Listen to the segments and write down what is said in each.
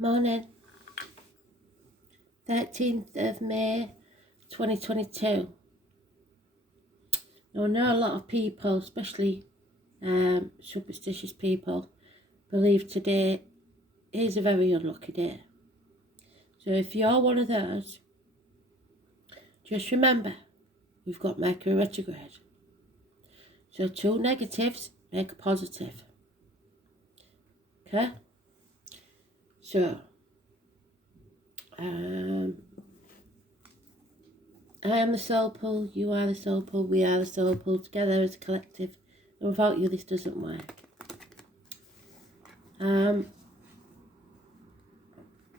Morning, 13th of May 2022. Now, I know a lot of people, especially superstitious people, believe today is a very unlucky day. So if you're one of those, just remember, we've got Mercury retrograde. So two negatives make a positive. Okay? So, I am the soul pool, you are the soul pool, we are the soul pool, together as a collective. And without you, this doesn't work.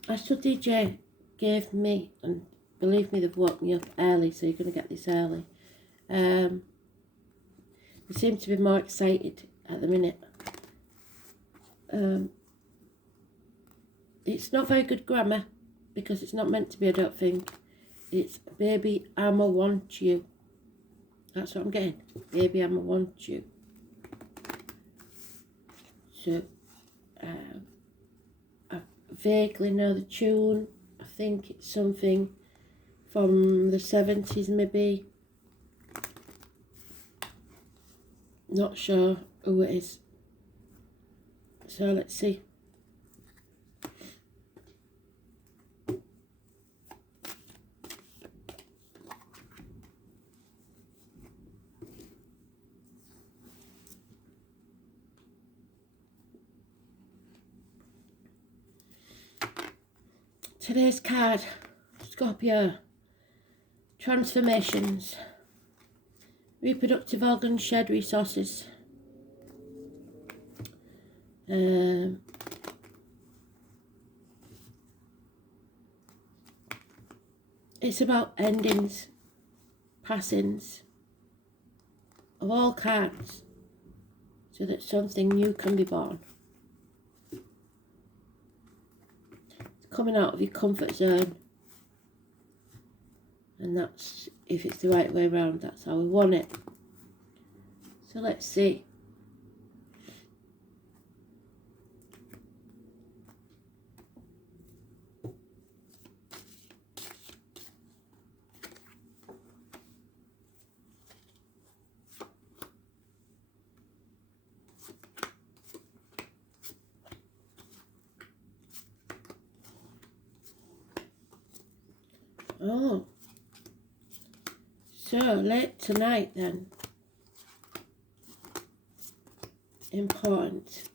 Astro DJ gave me, and believe me, they've woke me up early, so you're going to get this early. They seem to be more excited at the minute. It's not very good grammar, because it's not meant to be, I don't think. It's baby, I'ma want you. That's what I'm getting. Baby, I'ma want you. So, I vaguely know the tune. I think it's something from the 70s, maybe. Not sure who it is. So, let's see. Today's card, Scorpio, transformations, reproductive organs, shared resources. It's about endings, passings of all kinds, so that something new can be born. Coming out of your comfort zone, and that's, if it's the right way around, that's how we want it. So let's see. Oh, so late tonight then. Important.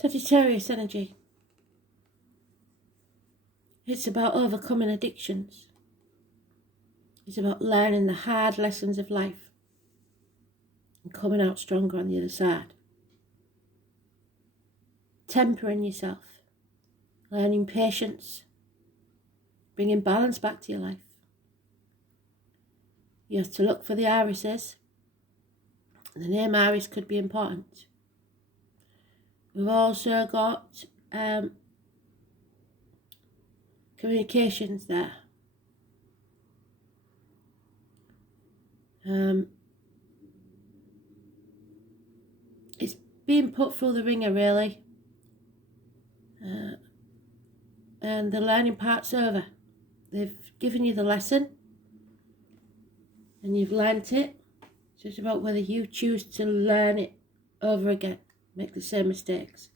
Sagittarius energy. It's about overcoming addictions. It's about learning the hard lessons of life and coming out stronger on the other side. Tempering yourself, learning patience, bringing balance back to your life. You have to look for the irises. The name Iris could be important. We've also got communications there. It's being put through the ringer, really. And the learning part's over. They've given you the lesson and you've learnt it. So it's about whether you choose to learn it over again, make the same mistakes,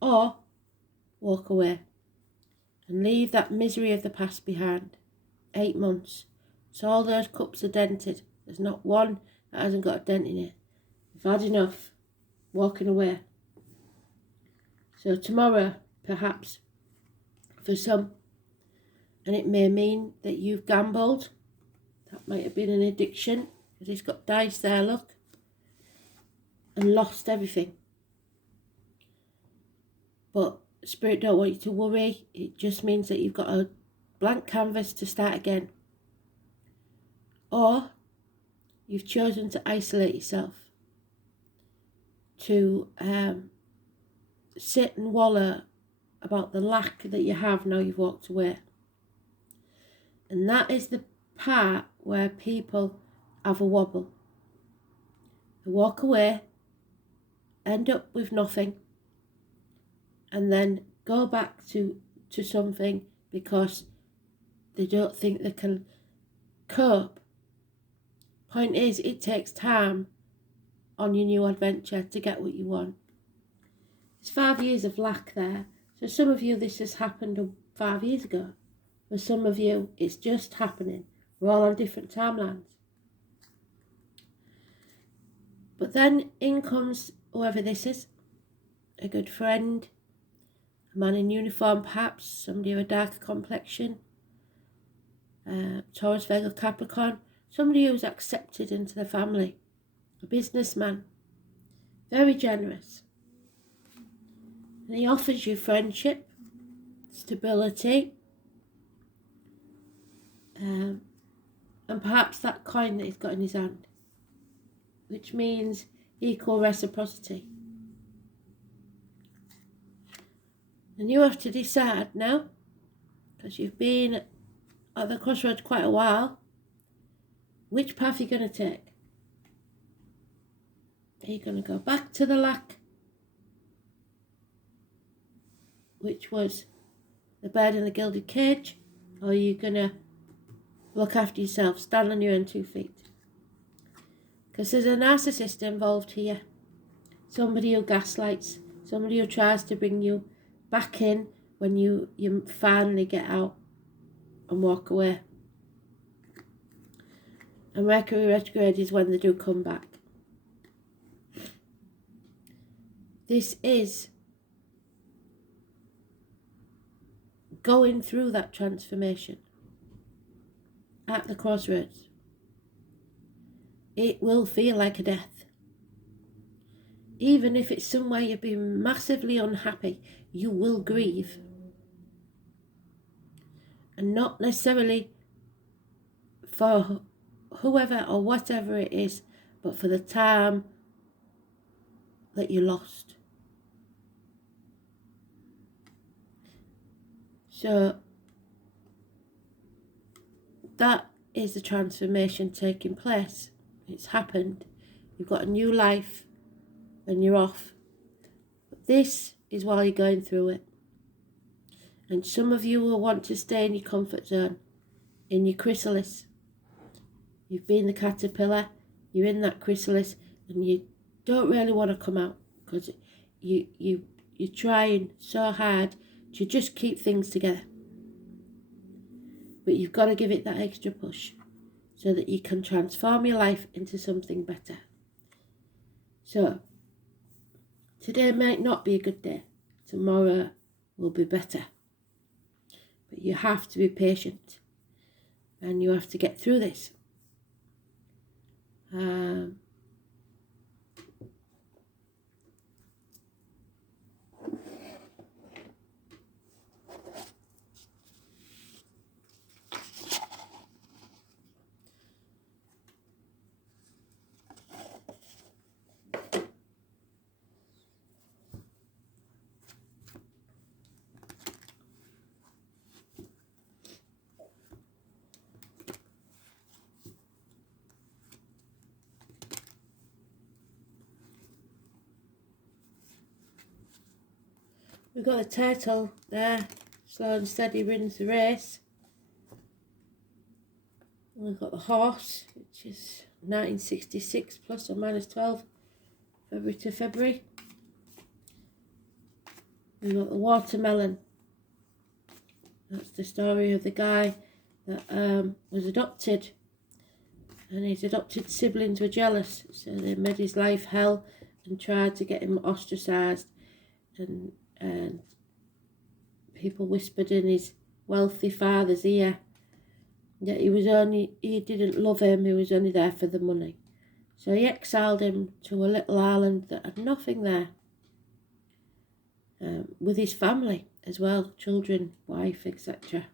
or walk away and leave that misery of the past behind. 8 months, So all those cups are dented. There's not one that hasn't got a dent in it. You've had enough. Walking away. So tomorrow, perhaps, for some, and it may mean that you've gambled. That might have been an addiction, because it's got dice there, look, and lost everything. But Spirit don't want you to worry. It just means that you've got a blank canvas to start again. Or you've chosen to isolate yourself, to sit and wallow about the lack that you have now you've walked away. And that is the part where people have a wobble. They walk away, end up with nothing, and then go back to something because they don't think they can cope. Point is, it takes time on your new adventure to get what you want. It's 5 years of lack there. So some of you, this has happened 5 years ago. For some of you, it's just happening. We're all on different timelines. But then in comes whoever this is, a good friend, a man in uniform perhaps, somebody with a darker complexion, Taurus, Virgo, Capricorn, somebody who's accepted into the family, a businessman, very generous. And he offers you friendship, stability, and perhaps that coin that he's got in his hand, which means equal reciprocity. And you have to decide now, because you've been at the crossroads quite a while, which path you're going to take. Are you going to go back to the lack, which was the bird in the gilded cage, or are you going to look after yourself, stand on your own 2 feet? Because there's a narcissist involved here. Somebody who gaslights, somebody who tries to bring you back in when you finally get out and walk away. And Mercury retrograde is when they do come back. This is going through that transformation at the crossroads. It will feel like a death. Even if it's somewhere you've been massively unhappy, you will grieve. And not necessarily for whoever or whatever it is, but for the time that you lost. So that is the transformation taking place. It's happened. You've got a new life and you're off. But this is while you're going through it. And some of you will want to stay in your comfort zone, in your chrysalis. You've been the caterpillar, you're in that chrysalis, and you don't really want to come out because you're trying so hard to just keep things together. But you've got to give it that extra push so that you can transform your life into something better. So, today might not be a good day. Tomorrow will be better. But you have to be patient. And you have to get through this. We've got the turtle there, slow and steady wins the race. And we've got the horse, which is 1966 plus or minus 12, February to February. We've got the watermelon. That's the story of the guy that was adopted and his adopted siblings were jealous, so they made his life hell and tried to get him ostracised, and people whispered in his wealthy father's ear that he didn't love him, he was only there for the money. So he exiled him to a little island that had nothing there, with his family as well, children, wife, etc.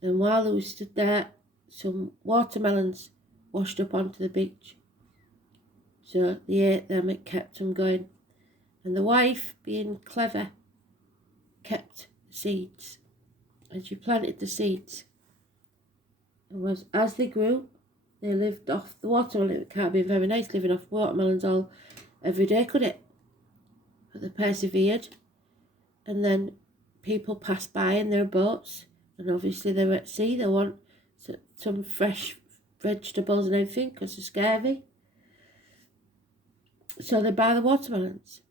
And while he stood there, some watermelons washed up onto the beach. So they ate them, it kept them going. And the wife, being clever, kept the seeds. And she planted the seeds. And as they grew, they lived off the watermelon. It can't be very nice living off watermelons all every day, could it? But they persevered. And then people passed by in their boats. And obviously they were at sea. They want some fresh vegetables and everything because they're scurvy. So they buy the watermelons.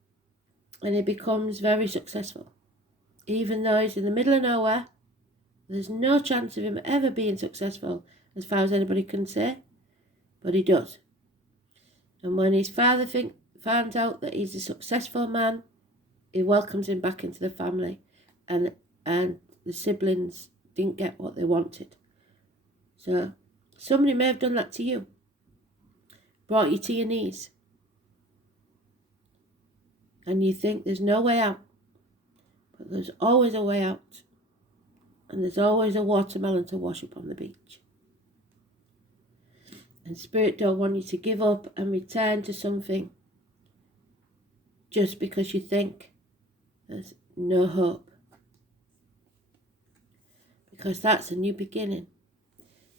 And he becomes very successful. Even though he's in the middle of nowhere, there's no chance of him ever being successful as far as anybody can say. But he does. And when his father finds out that he's a successful man, he welcomes him back into the family. And the siblings didn't get what they wanted. So somebody may have done that to you. Brought you to your knees. And you think there's no way out. But there's always a way out. And there's always a watermelon to wash up on the beach. And Spirit don't want you to give up and return to something just because you think there's no hope. Because that's a new beginning.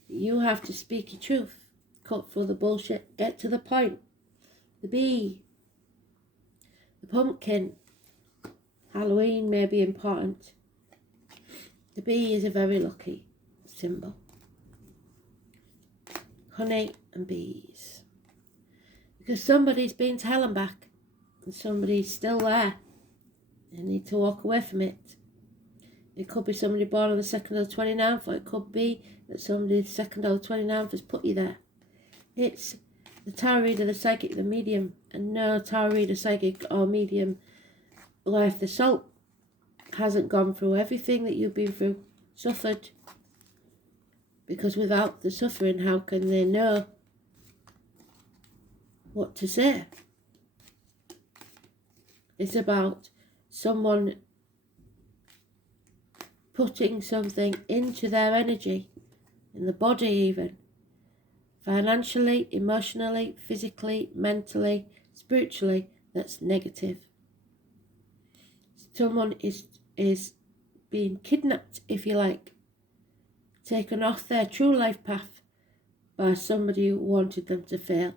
You have to speak your truth. Cut through the bullshit. Get to the point. The bee. The pumpkin. Halloween may be important. The bee is a very lucky symbol. Honey and bees. Because somebody's been to hell and back. And somebody's still there. They need to walk away from it. It could be somebody born on the 2nd or the 29th, or it could be that somebody the 2nd or the 29th has put you there. It's the tarot reader, the psychic, the medium, and no tarot reader, psychic, or medium worth the salt hasn't gone through everything that you've been through, suffered. Because without the suffering, how can they know what to say? It's about someone putting something into their energy, in the body even, financially, emotionally, physically, mentally, spiritually, that's negative. Someone is being kidnapped, if you like, taken off their true life path by somebody who wanted them to fail.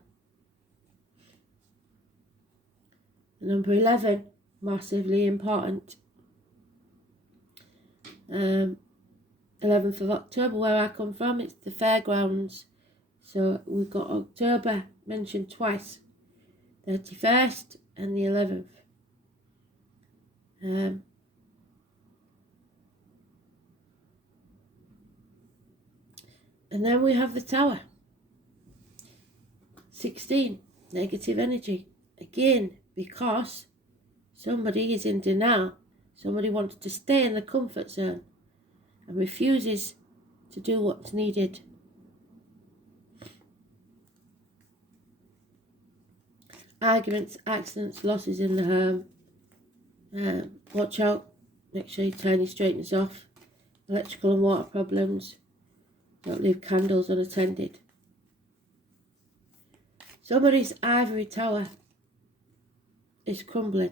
Number 11, massively important. 11th of October, where I come from, it's the fairgrounds. So we've got October mentioned twice, 31st and the 11th. And then we have the Tower. 16, negative energy. Again, because somebody is in denial. Somebody wants to stay in the comfort zone and refuses to do what's needed. Arguments, accidents, losses in the home. Watch out. Make sure you turn your straighteners off. Electrical and water problems. Don't leave candles unattended. Somebody's ivory tower is crumbling.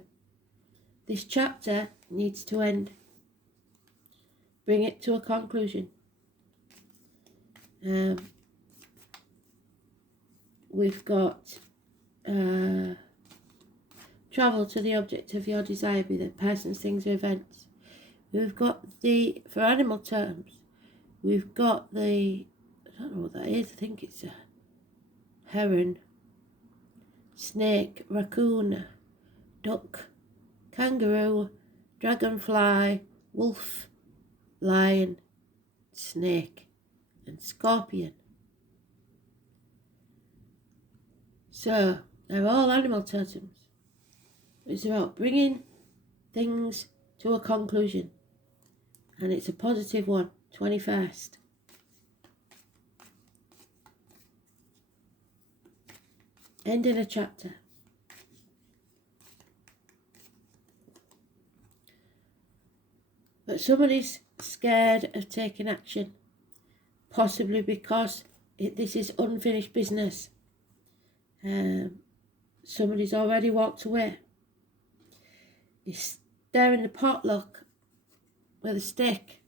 This chapter needs to end. Bring it to a conclusion. We've got travel to the object of your desire, be that persons, things, or events. We've got for animal terms, we've got I don't know what that is, I think it's a heron, snake, raccoon, duck, kangaroo, dragonfly, wolf, lion, snake, and Scorpion. So they're all animal totems. It's about bringing things to a conclusion, and it's a positive one. 21st. Ending a chapter. But somebody's scared of taking action, possibly because this is unfinished business. Somebody's already walked away. He's stirring the potluck with a stick,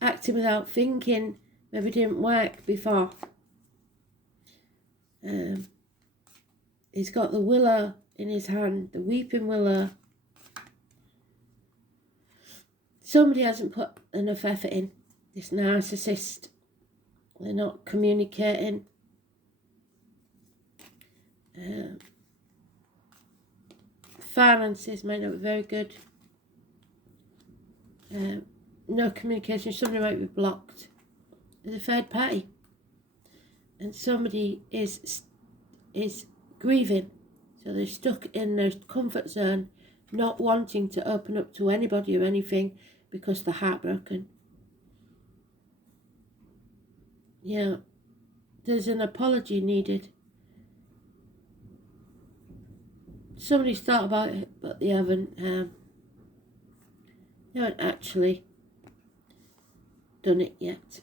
acting without thinking, maybe didn't work before. He's got the willow in his hand, the weeping willow. Somebody hasn't put enough effort in. This narcissist, they're not communicating. Finances might not be very good. No communication. Somebody might be blocked. There's a third party, and somebody is grieving, so they're stuck in their comfort zone, not wanting to open up to anybody or anything because they're heartbroken. Yeah, there's an apology needed. Somebody's thought about it, but they haven't actually done it yet.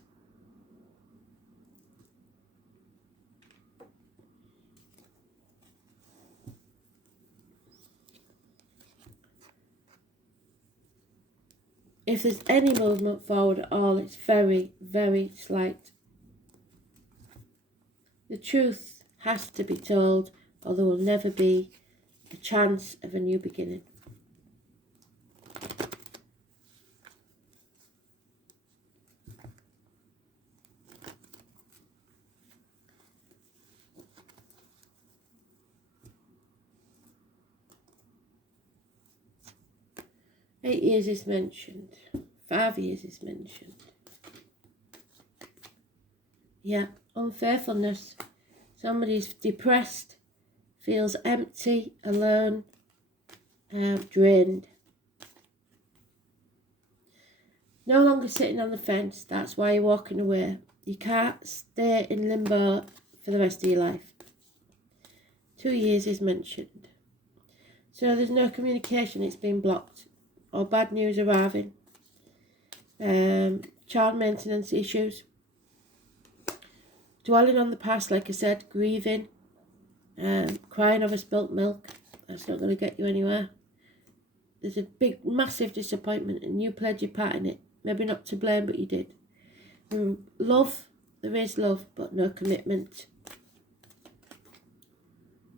If there's any movement forward at all, it's very, very slight. The truth has to be told, or there will never be a chance of a new beginning. Eight years is mentioned. 5 years is mentioned. Yeah, unfaithfulness. Somebody's depressed, feels empty, alone, drained. No longer sitting on the fence, that's why you're walking away. You can't stay in limbo for the rest of your life. 2 years is mentioned. So there's no communication, it's been blocked. Or bad news arriving. Child maintenance issues. Dwelling on the past, like I said, grieving. Crying over spilt milk. That's not going to get you anywhere. There's a big, massive disappointment and you played your part in it. Maybe not to blame, but you did. Love, there is love, but no commitment.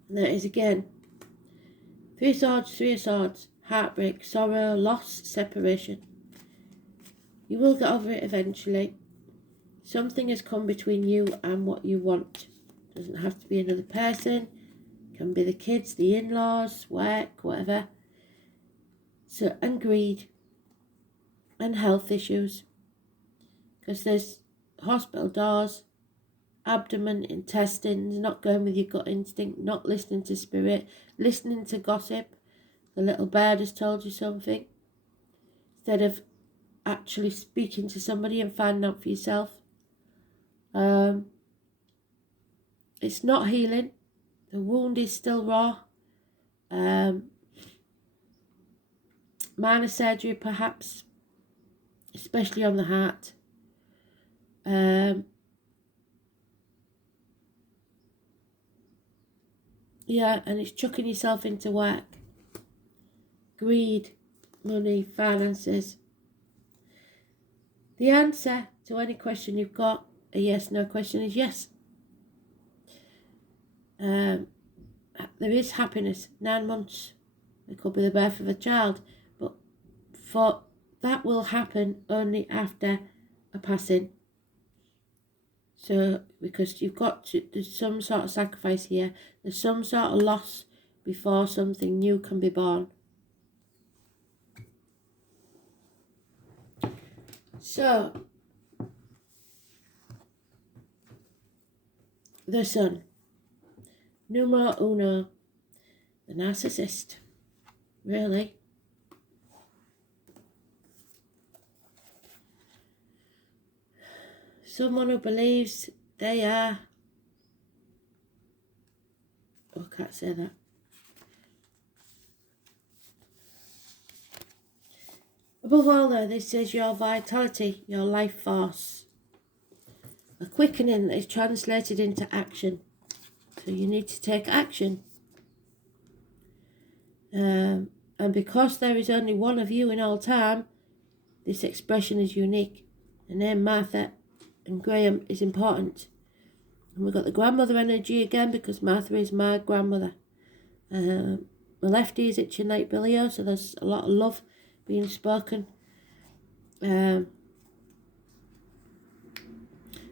And that is again. 3 of Swords, 3 of Swords. Heartbreak, sorrow, loss, separation. You will get over it eventually. Something has come between you and what you want. Doesn't have to be another person. Can be the kids, the in-laws, work, whatever. So, and greed. And health issues. Because there's hospital doors, abdomen, intestines, not going with your gut instinct, not listening to spirit, listening to gossip. The little bird has told you something. Instead of actually speaking to somebody and finding out for yourself. It's not healing. The wound is still raw. Minor surgery perhaps, especially on the heart. Yeah, and it's chucking yourself into work. Greed, money, finances. The answer to any question you've got, a yes, no question, is yes. There is happiness, 9 months. It could be the birth of a child, but that will happen only after a passing. So, because you've got to, there's some sort of sacrifice here, there's some sort of loss before something new can be born. So, the Sun. Numero uno, the narcissist. Really. Someone who believes they are... Oh, I can't say that. Above all though, this is your vitality, your life force. A quickening that is translated into action. So you need to take action. And because there is only one of you in all time, this expression is unique. The name Martha and Graham is important. And we've got the grandmother energy again because Martha is my grandmother. My lefty is itching like Billy-O, so there's a lot of love being spoken.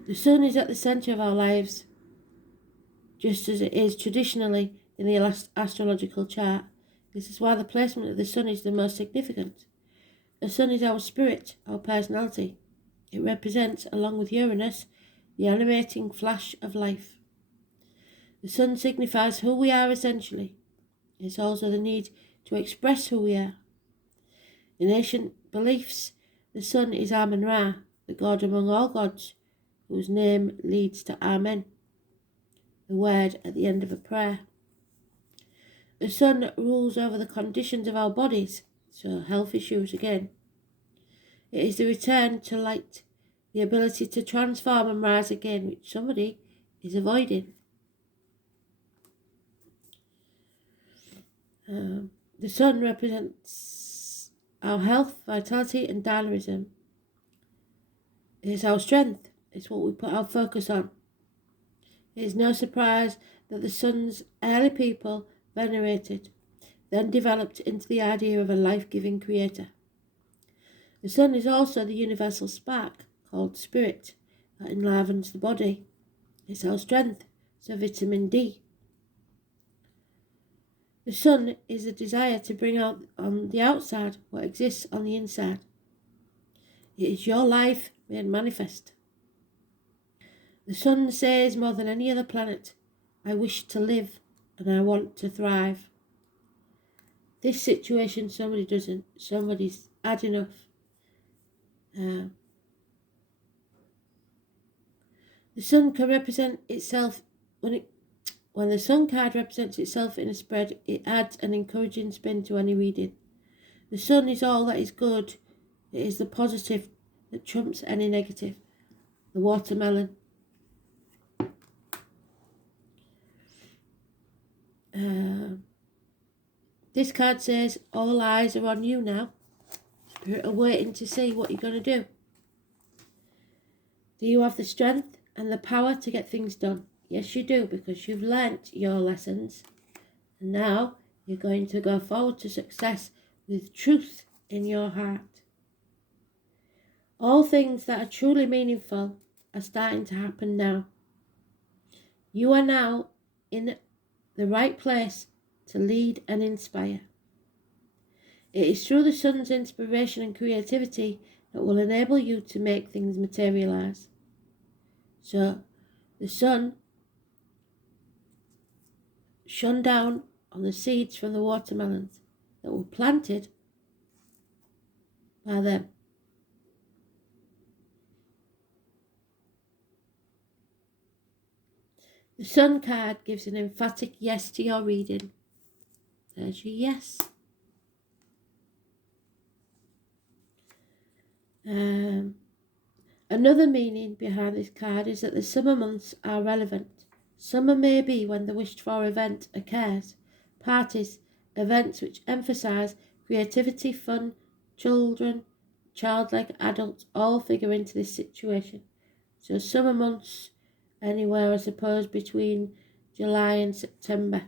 The sun is at the centre of our lives, just as it is traditionally in the astrological chart. This is why the placement of the sun is the most significant. The sun is our spirit, our personality. It represents, along with Uranus, the animating flash of life. The sun signifies who we are essentially. It's also the need to express who we are. In ancient beliefs, the sun is Amun-Ra, the god among all gods, whose name leads to Amen, the word at the end of a prayer. The sun rules over the conditions of our bodies, so health issues again. It is the return to light, the ability to transform and rise again, which somebody is avoiding. The sun represents our health, vitality and dynamism. It is our strength. It's what we put our focus on. It is no surprise that the sun's early people venerated, then developed into the idea of a life-giving creator. The sun is also the universal spark, called spirit, that enlivens the body. It's our strength, so vitamin D. The sun is a desire to bring out on the outside what exists on the inside. It is your life made manifest. The sun says more than any other planet, I wish to live and I want to thrive. This situation somebody doesn't. Somebody's had enough. The sun can represent itself when the sun card represents itself in a spread, it adds an encouraging spin to any reading. The sun is all that is good. It is the positive that trumps any negative. The watermelon. This card says, all eyes are on you now. Spirit are waiting to see what you're going to do. Do you have the strength and the power to get things done? Yes, you do, because you've learnt your lessons. And now you're going to go forward to success with truth in your heart. All things that are truly meaningful are starting to happen now. You are now in the right place to lead and inspire. It is through the sun's inspiration and creativity that will enable you to make things materialise. So, the sun shone down on the seeds from the watermelons that were planted by them. The sun card gives an emphatic yes to your reading. There's your yes. Another meaning behind this card is that the summer months are relevant. Summer may be when the wished for event occurs. Parties, events which emphasise creativity, fun, children, childlike adults all figure into this situation. So summer months, anywhere I suppose between July and September.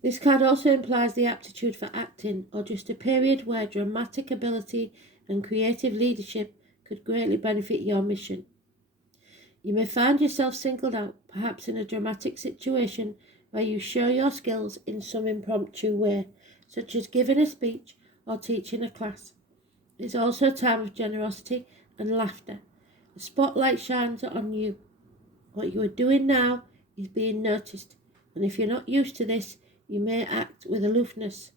This card also implies the aptitude for acting, or just a period where dramatic ability and creative leadership could greatly benefit your mission. You may find yourself singled out, perhaps in a dramatic situation where you show your skills in some impromptu way, such as giving a speech or teaching a class. It's also a time of generosity and laughter. The spotlight shines on you. What you are doing now is being noticed, and if you're not used to this, you may act with aloofness.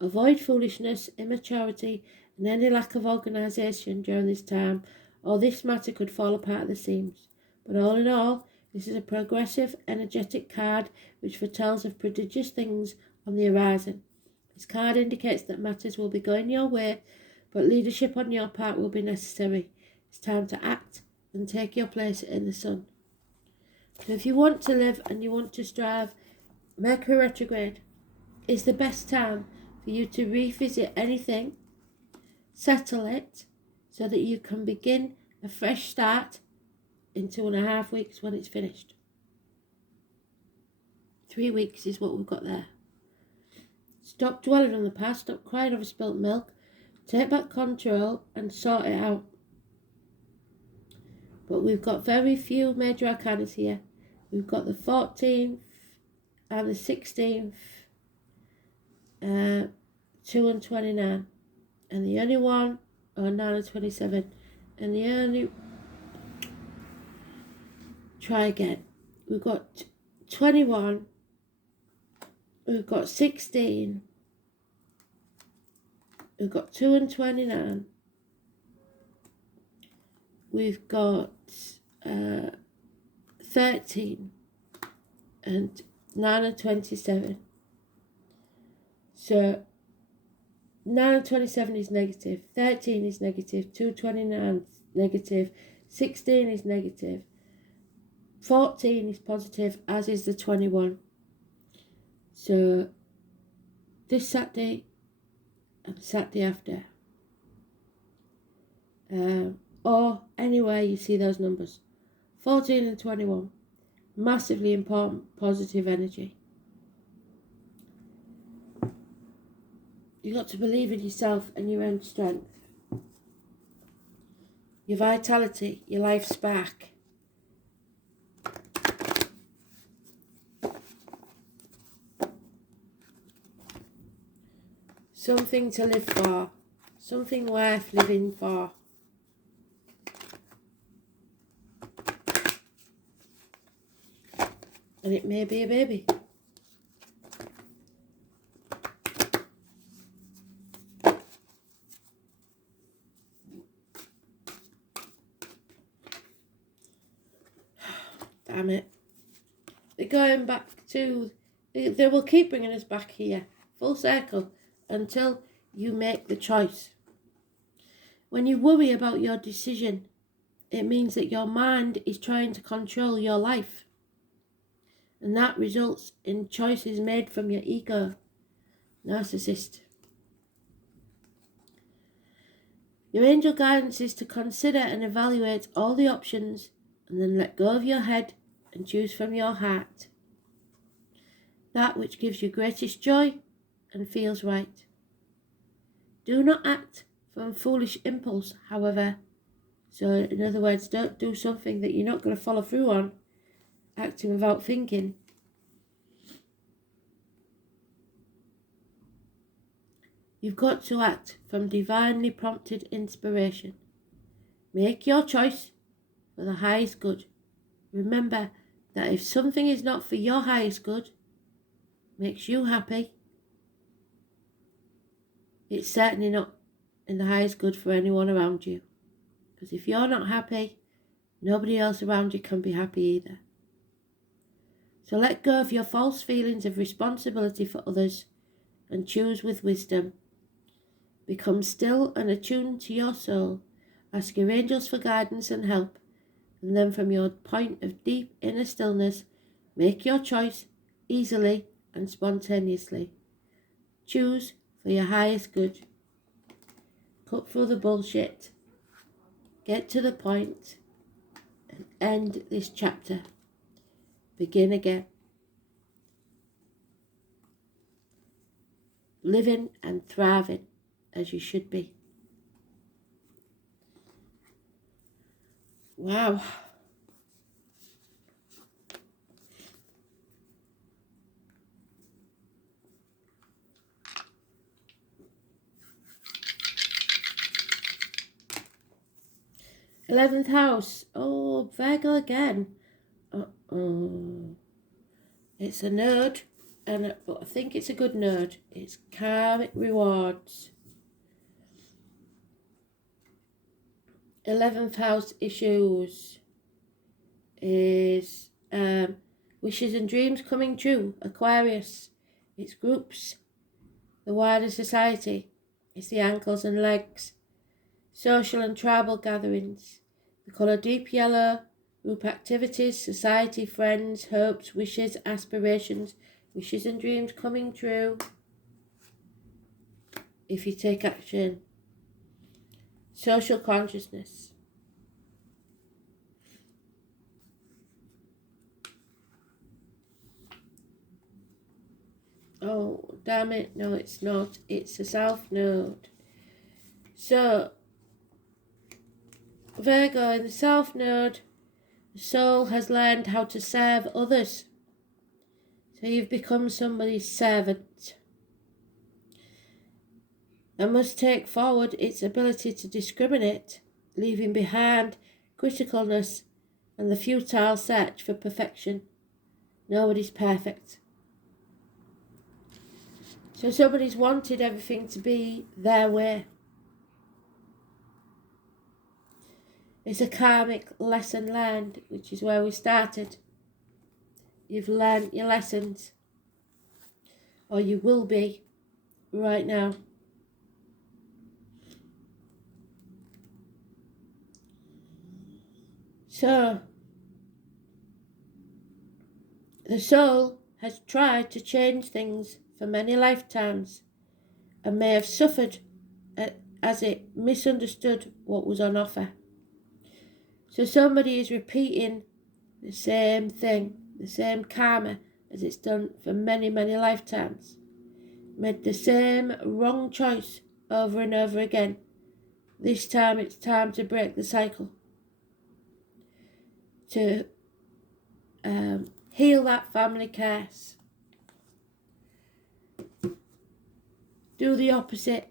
Avoid foolishness, immaturity, and any lack of organisation during this time, or this matter could fall apart at the seams. But all in all, this is a progressive, energetic card which foretells of prodigious things on the horizon. This card indicates that matters will be going your way, but leadership on your part will be necessary. It's time to act and take your place in the sun. So if you want to live and you want to strive, Mercury retrograde is the best time for you to revisit anything, settle it, so that you can begin a fresh start in 2.5 weeks when it's finished. 3 weeks is what we've got there. Stop dwelling on the past, stop crying over spilt milk, take back control and sort it out. But we've got very few major arcanas here. We've got the 14th and the 16th, 2 and 29. And the only one, 9 and 27. And the only, try again. We've got 21, we've got 16, we've got 2 and 29, we've got 13 and 9 and 27. So 9 and 27 is negative, 13 is negative, 229 is negative, 16 is negative, 14 is positive, as is the 21. So this Saturday and Saturday after, or anywhere you see those numbers, 14 and 21, massively important positive energy. You've got to believe in yourself and your own strength, your vitality, your life spark. Something to live for, something worth living for. And it may be a baby. Damn it. They're going back to, they will keep bringing us back here, full circle, until you make the choice. When you worry about your decision, it means that your mind is trying to control your life. And that results in choices made from your ego. Narcissist. Your angel guidance is to consider and evaluate all the options and then let go of your head and choose from your heart. That which gives you greatest joy and feels right. Do not act from foolish impulse, however. So in other words, don't do something that you're not going to follow through on, acting without thinking. You've got to act from divinely prompted inspiration. Make your choice for the highest good. Remember that if something is not for your highest good, makes you happy, it's certainly not in the highest good for anyone around you. Because if you're not happy, nobody else around you can be happy either. So let go of your false feelings of responsibility for others and choose with wisdom. Become still and attuned to your soul. Ask your angels for guidance and help. And then from your point of deep inner stillness, make your choice easily and spontaneously. Choose for your highest good. Cut through the bullshit. Get to the point and end this chapter. Begin again. Living and thriving as you should be. Wow. 11th house. Oh, Virgo again. It's a node, but I think it's a good node. It's karmic rewards. 11th house issues is wishes and dreams coming true. Aquarius. It's groups, the wider society. It's the ankles and legs. Social and tribal gatherings. The colour deep yellow. Group activities, society, friends, hopes, wishes, aspirations. Wishes and dreams coming true. If you take action. Social consciousness. Oh, damn it. No, it's not. It's a south node. So, Virgo, in the south node, the soul has learned how to serve others. So you've become somebody's servant. And must take forward its ability to discriminate, leaving behind criticalness and the futile search for perfection. Nobody's perfect. So somebody's wanted everything to be their way. It's a karmic lesson learned, which is where we started. You've learned your lessons, or you will be right now. So, the soul has tried to change things for many lifetimes and may have suffered as it misunderstood what was on offer. So somebody is repeating the same thing, the same karma as it's done for many, many lifetimes. Made the same wrong choice over and over again. This time it's time to break the cycle. To heal that family curse. Do the opposite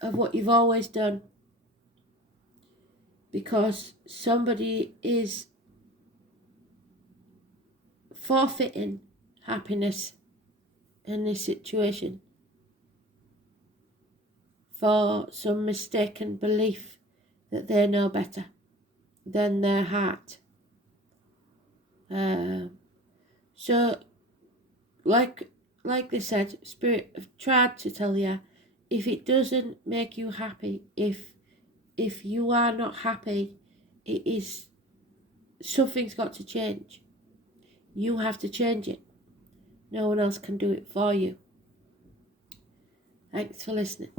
of what you've always done. Because somebody is forfeiting happiness in this situation for some mistaken belief that they know better than their heart. So, like they said, Spirit have tried to tell you, if it doesn't make you happy, if you are not happy, it is something's got to change. You have to change it. No one else can do it for you. Thanks for listening.